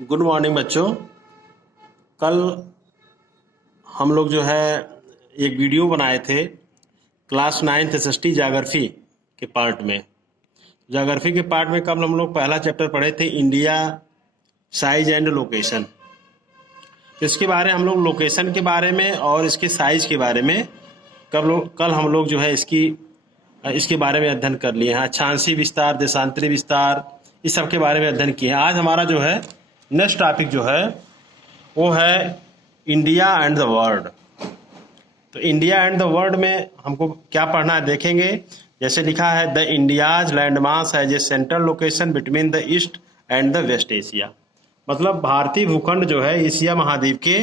Good morning बच्चों। कल हम लोग जो है एक वीडियो बनाए थे क्लास 9th SST ज्योग्राफी के पार्ट में। ज्योग्राफी के पार्ट में कल हम लोग पहला चैप्टर पढ़े थे इंडिया साइज एंड लोकेशन। इसके बारे हम लोग लोकेशन के बारे में और इसके साइज के बारे में कल हम लोग जो है इसके बारे में अध्ययन कर लिए हैं। अक्षांशीय विस्तार, देशांतरी विस्तार, इस सब के बारे में अध्ययन किए हैं। आज हमारा जो है नेक्स्ट टॉपिक जो है वो है इंडिया एंड द वर्ल्ड। तो इंडिया एंड द वर्ल्ड में हमको क्या पढ़ना है देखेंगे। जैसे लिखा है the India's landmass has a central location between the east and the west Asia. मतलब भारतीय भूखंड जो है एशिया महाद्वीप के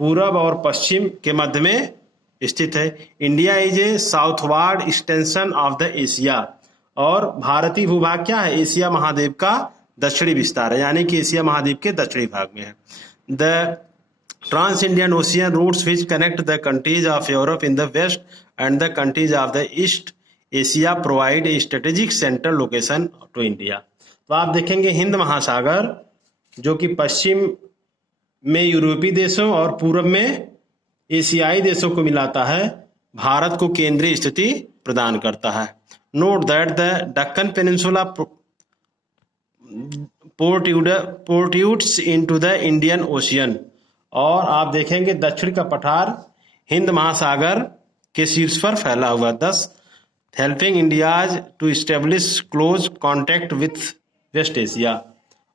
पूरब और पश्चिम के मध्य में स्थित है। India is a southward extension of the Asia. और भारतीय भूभाग क्या है? एशिया महाद्वीप का दक्षिणी विस्तार है, यानी कि एशिया महाद्वीप के दक्षिणी भाग में है। The trans Indian ocean routes which connect the countries of Europe in the west and the countries of the east Asia provide a strategic central location to India. तो आप देखेंगे हिंद महासागर जो कि पश्चिम में यूरोपीय देशों और पूर्व में एशियाई देशों को मिलाता है, भारत को केंद्रीय स्थिति प्रदान करता है। Note that the Deccan peninsula protrudes into the Indian ocean. और आप देखेंगे दक्षिण का पठार हिंद महासागर के शीर्ष पर फैला हुआ, thus helping India's to establish close contact with west Asia.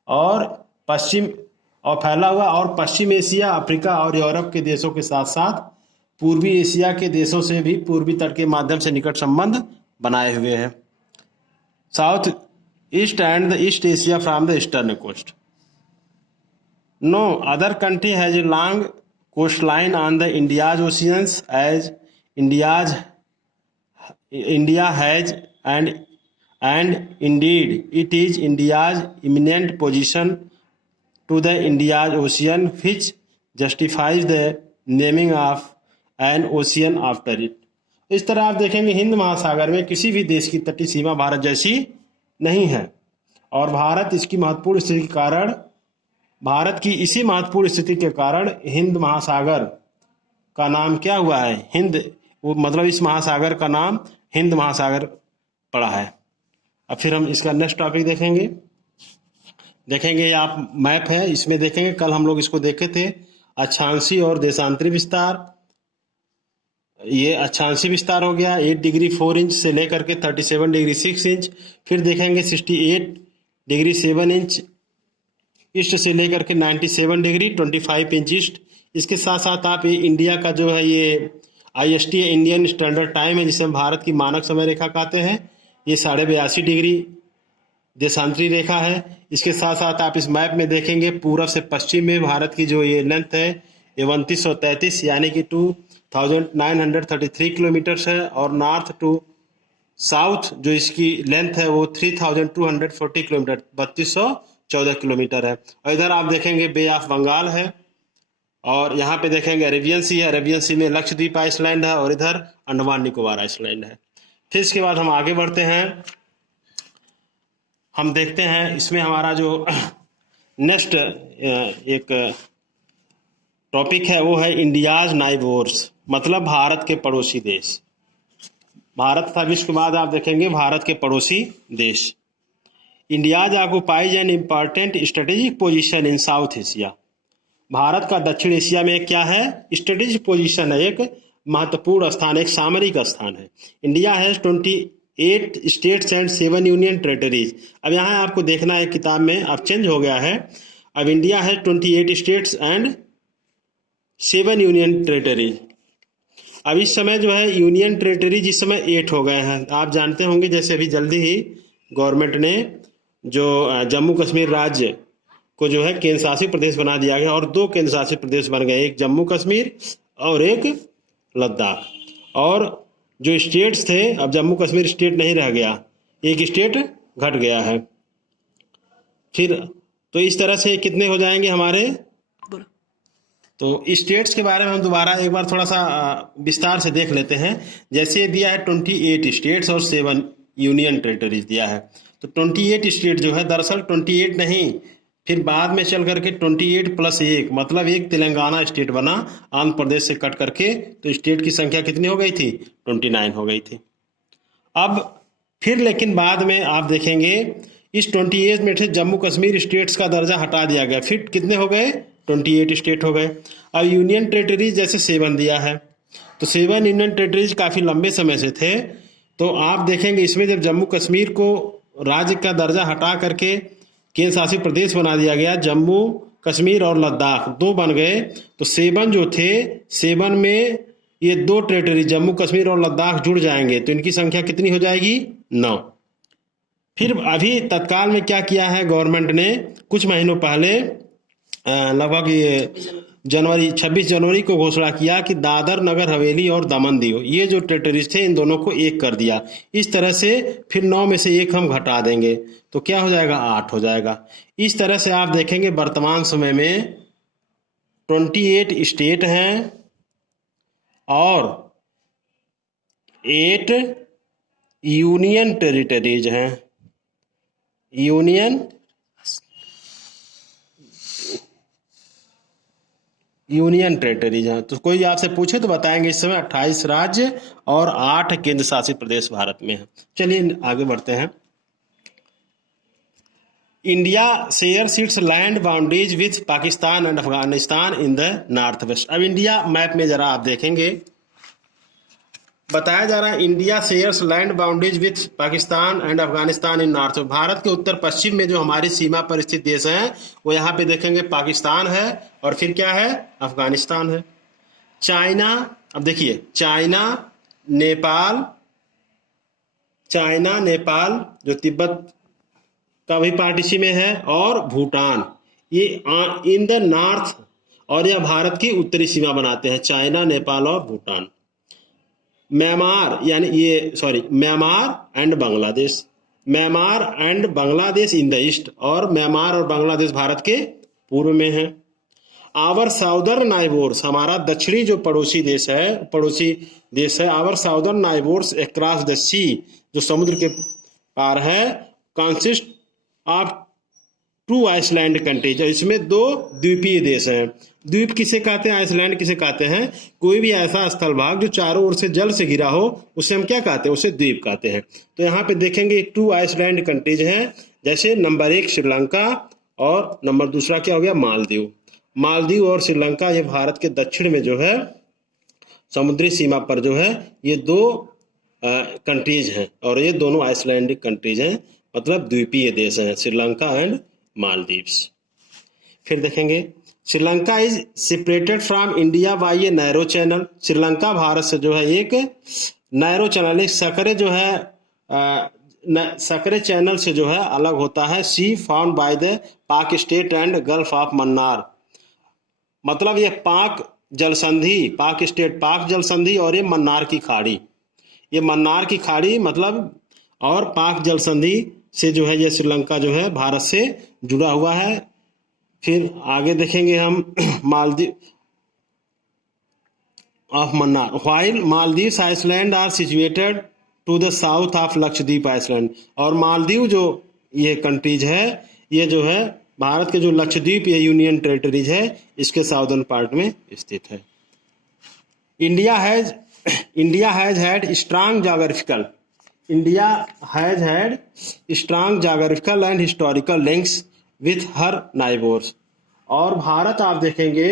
और पश्चिम और फैला हुआ और पश्चिम एशिया, अफ्रीका और यूरोप के देशों के साथ साथ पूर्वी एशिया के देशों से भी पूर्वी तट के माध्यम से निकट संबंध बनाए हुए हैं। South east and the east Asia from the eastern coast. No other country has a long coast line on the India's oceans as India has and indeed it is India's eminent position to the India's ocean which justifies the naming of an ocean after it। इस तरह आप देखेंगे हिंद महासागर में किसी भी देश की तटीय सीमा भारत जैसी नहीं है, और भारत इसकी महत्वपूर्ण स्थिति के कारण इसी महत्वपूर्ण स्थिति के कारण हिंद महासागर का नाम क्या हुआ है? मतलब इस महासागर का नाम हिंद महासागर पड़ा है। अब फिर हम इसका नेक्स्ट टॉपिक देखेंगे आप मैप है, इसमें देखेंगे कल हम लोग इसको देखे थे अक्षांशीय और देशांतरी विस्तार। ये अक्षांशीय विस्तार हो गया 8 डिग्री 4 इंच से लेकर के 37 डिग्री 6 इंच। फिर देखेंगे 68 डिग्री 7 इंच ईस्ट से लेकर के 97 डिग्री 25 इंच ईस्ट। इसके साथ साथ आप ये इंडिया का जो है ये IST इंडियन स्टैंडर्ड टाइम है, जिसे हम भारत की मानक समय रेखा कहते हैं, ये 82.5 डिग्री देशांतरी रेखा है। इसके साथ साथ आप इस मैप में देखेंगे पूर्व से पश्चिम में भारत की जो ये लेंथ है ये 2933 यानी कि 2933 किलोमीटर है, और नॉर्थ टू साउथ जो इसकी लेंथ है वो 3240 किलोमीटर 3214 किलोमीटर है। और इधर आप देखेंगे बे ऑफ बंगाल है, और यहाँ पे देखेंगे अरेबियन सी है, अरेबियन सी में लक्षद्वीप आइसलैंड है, और इधर अंडमान निकोबार आइसलैंड है। फिर इसके बाद हम आगे बढ़ते हैं, हम देखते हैं इसमें हमारा जो नेक्स्ट एक टॉपिक है वो है इंडियाज नाइबोर्स, मतलब भारत के पड़ोसी देश। भारत था विश्व के बाद आप देखेंगे भारत के पड़ोसी देश। India's occupies an important strategic position in south Asia. Bharat का दक्षिण एशिया में क्या है? स्ट्रेटेजिक पोजीशन है, एक महत्वपूर्ण स्थान, एक सामरिक स्थान है। India has 28 states and 7 union territories. अब यहाँ आपको देखना है किताब में अब चेंज हो गया है, अब India has 28 states and 7 union territories. अब इस समय जो है यूनियन टेरेटरीज इस समय 8 हो गए हैं। आप जानते होंगे जैसे अभी जल्दी ही गवर्नमेंट ने जो जम्मू कश्मीर राज्य को जो है केंद्र शासित प्रदेश बना दिया गया, और 2 केंद्र शासित प्रदेश बन गए, एक जम्मू कश्मीर और एक लद्दाख। और जो स्टेट्स थे अब जम्मू कश्मीर स्टेट नहीं रह गया, एक स्टेट घट गया है। फिर तो इस तरह से कितने हो जाएंगे हमारे? तो स्टेट्स के बारे में हम दोबारा एक बार थोड़ा सा विस्तार से देख लेते हैं। जैसे दिया है 28 स्टेट्स और 7 यूनियन टेरेटरीज दिया है, तो 28 स्टेट जो है दरअसल 28 नहीं फिर बाद में चल करके 28+1 मतलब एक तेलंगाना स्टेट बना आंध्र प्रदेश से कट करके, तो स्टेट की संख्या कितनी हो गई थी? 29 हो गई थी। अब फिर लेकिन बाद में आप देखेंगे इस 28 में से जम्मू कश्मीर स्टेट्स का दर्जा हटा दिया गया, फिर कितने हो गए? 28 स्टेट हो गए। अब यूनियन टेरिटरीज जैसे 7 दिया है, तो 7 यूनियन टेरिटरीज काफ़ी लंबे समय से थे, तो आप देखेंगे इसमें जब जम्मू कश्मीर को राज्य का दर्जा हटा करके केंद्र शासित प्रदेश बना दिया गया, जम्मू कश्मीर और लद्दाख 2 बन गए, तो 7 जो थे 7 में ये 2 टेरिटरी जम्मू कश्मीर और लद्दाख जुड़ जाएंगे, तो इनकी संख्या कितनी हो जाएगी? 9। फिर अभी तत्काल में क्या किया है गवर्नमेंट ने, कुछ महीनों पहले लगभग 26 जनवरी को घोषणा किया कि दादर नगर हवेली और दमन दीव ये जो टेरिटरीज थे इन दोनों को एक कर दिया। इस तरह से फिर 9 में से एक हम घटा देंगे, तो क्या हो जाएगा? 8 हो जाएगा। इस तरह से आप देखेंगे वर्तमान समय में 28 स्टेट हैं और 8 यूनियन टेरिटरीज हैं। यूनियन टेरिटरीज हैं। तो कोई आपसे पूछे तो बताएंगे इस समय 28 राज्य और 8 केंद्र शासित प्रदेश भारत में हैं। चलिए आगे बढ़ते हैं। India shares it's land boundaries with Pakistan and Afghanistan in the north west. अब इंडिया मैप में जरा आप देखेंगे, बताया जा रहा है India shares land boundaries with Pakistan and Afghanistan in north. Bharat के उत्तर पश्चिम में जो हमारी सीमा पर स्थित देश हैं वो यहाँ पे देखेंगे पाकिस्तान है और फिर क्या है? अफगानिस्तान है। चाइना, अब देखिए चाइना नेपाल जो तिब्बत का भी पार्ट इसी में है, और भूटान, ये इन द नॉर्थ, और यह भारत की उत्तरी सीमा बनाते हैं, चाइना, नेपाल और Bhutan. Myanmar and Bangladesh in the east, और म्यांमार और बांग्लादेश भारत के पूर्व में है। आवर साउदर्न नाइबोर्स, हमारा दक्षिणी जो पड़ोसी देश है, आवर साउदर्न नाइबोर्स अक्रॉस द सी, जो समुद्र के पार है, कंसिस्ट ऑफ 2 आइसलैंड कंट्रीज, इसमें 2 द्वीपीय देश हैं। द्वीप किसे कहते हैं? आइसलैंड किसे कहते हैं? कोई भी ऐसा स्थल भाग जो चारों ओर से जल से घिरा हो उसे हम क्या कहते हैं? उसे द्वीप कहते हैं। तो यहाँ पे देखेंगे 2 आइसलैंड कंट्रीज हैं, जैसे नंबर 1 श्रीलंका और नंबर दूसरा क्या हो गया? मालदीव और श्रीलंका, ये भारत के दक्षिण में जो है समुद्री सीमा पर जो है ये 2 कंट्रीज हैं, और ये दोनों आइसलैंडिक कंट्रीज हैं, मतलब द्वीपीय देश हैं, श्रीलंका एंड मालदीव्स। फिर देखेंगे Sri Lanka is separated from India by a narrow channel. Sri Lanka Bharat से जो है एक नैरो चैनल, एक सकरे जो है सकरे चैनल से जो है अलग होता है। सी फाउंड बाय द पाक state and gulf of Mannar, मतलब ये पाक जल संधि और ये मन्नार की खाड़ी, मतलब, और पाक जल संधि से जो है ये श्रीलंका जो है भारत से जुड़ा हुआ है। फिर आगे देखेंगे हम Maldives of Mannar, while Maldives island are situated to the south of Lakshadweep island, और मालदीव जो ये कंट्रीज है ये जो है भारत के जो लक्षद्वीप ये यूनियन टेरिटरीज है इसके साउदर्न पार्ट में स्थित है। India has had strong geographical and historical links with her neighbours, और भारत आप देखेंगे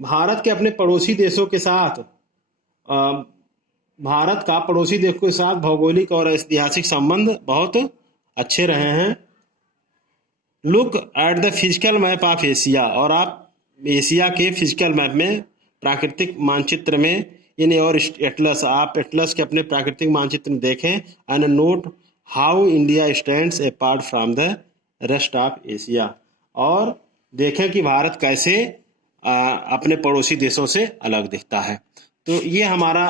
भारत के अपने पड़ोसी देशों के साथ भारत का पड़ोसी देशों के साथ भौगोलिक और ऐतिहासिक संबंध बहुत अच्छे रहे हैं। Look at the physical map of Asia, और आप एशिया के फिजिकल मैप में प्राकृतिक मानचित्र में यानी और एटलस, आप एटलस के अपने प्राकृतिक मानचित्र में देखें, and note how India stands apart from the rest of Asia, और देखें कि भारत कैसे अपने पड़ोसी देशों से अलग दिखता है। तो ये हमारा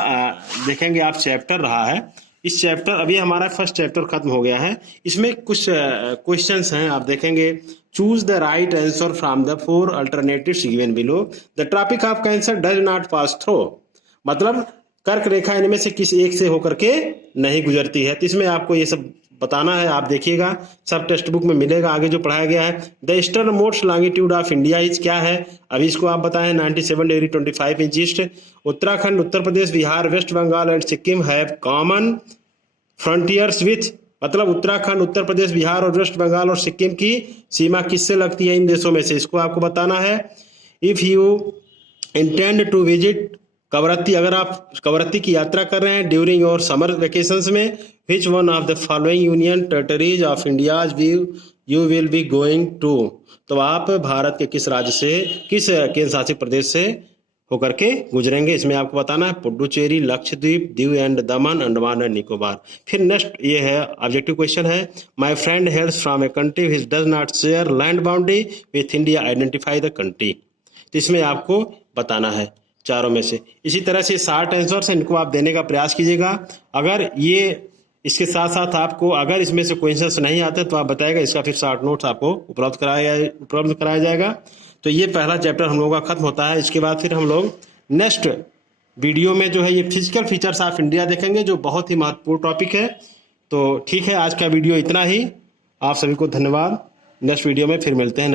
देखेंगे आप चैप्टर रहा है। इस चैप्टर अभी हमारा फर्स्ट चैप्टर खत्म हो गया है। इसमें कुछ क्वेश्चंस हैं, आप देखेंगे। Choose the right answer from the 4 alternatives given below. The tropic of cancer does not pass through, मतलब कर्क रेखा इनमें से किस एक से होकर के नहीं गुजरती है। तो इसमें आपको ये सब बताना है, आप देखिएगा, सब टेक्स्ट बुक में मिलेगा आगे जो पढ़ाया गया है। The eastern most longitude of India is क्या है, अभी इसको आप बताएं। 97 degree 25 inch east. Uttarakhand, Uttar Pradesh, Bihar, West Bengal and Sikkim have common frontiers with, मतलब उत्तराखंड, उत्तर प्रदेश, बिहार और वेस्ट बंगाल और सिक्किम की सीमा किससे लगती है इन देशों में से, इसको आपको बताना है। If you intend to visit Kavaratti, अगर आप कवरत्ती की यात्रा कर रहे हैं ड्यूरिंग योर समर वेकेशंस में, which one of the following union territories of India you will be going to, तो आप भारत के किस राज्य से, किस केंद्र शासित प्रदेश से होकर के गुजरेंगे, इसमें आपको बताना है। Puducherry, Lakshadweep, Diu and Daman, Andaman and Nicobar. फिर नेक्स्ट ये है ऑब्जेक्टिव क्वेश्चन है, my friend हेल्स from a country which does not share land boundary with India, identify the country. तो इसमें आपको बताना है चारों में से। इसी तरह से 60 आंसर्स हैं, इनको आप देने का प्रयास कीजिएगा। अगर ये इसके साथ साथ आपको अगर इसमें से कोई आंसर्स नहीं आते तो आप बताएगा, इसका फिर शॉर्ट नोट्स आपको उपलब्ध कराया जाएगा। तो ये पहला चैप्टर हम लोगों का खत्म होता है। इसके बाद फिर हम लोग नेक्स्ट वीडियो में जो है ये फिजिकल फीचर्स ऑफ इंडिया देखेंगे, जो बहुत ही महत्वपूर्ण टॉपिक है। तो ठीक है, आज का वीडियो इतना ही। आप सभी को धन्यवाद। नेक्स्ट वीडियो में फिर मिलते हैं।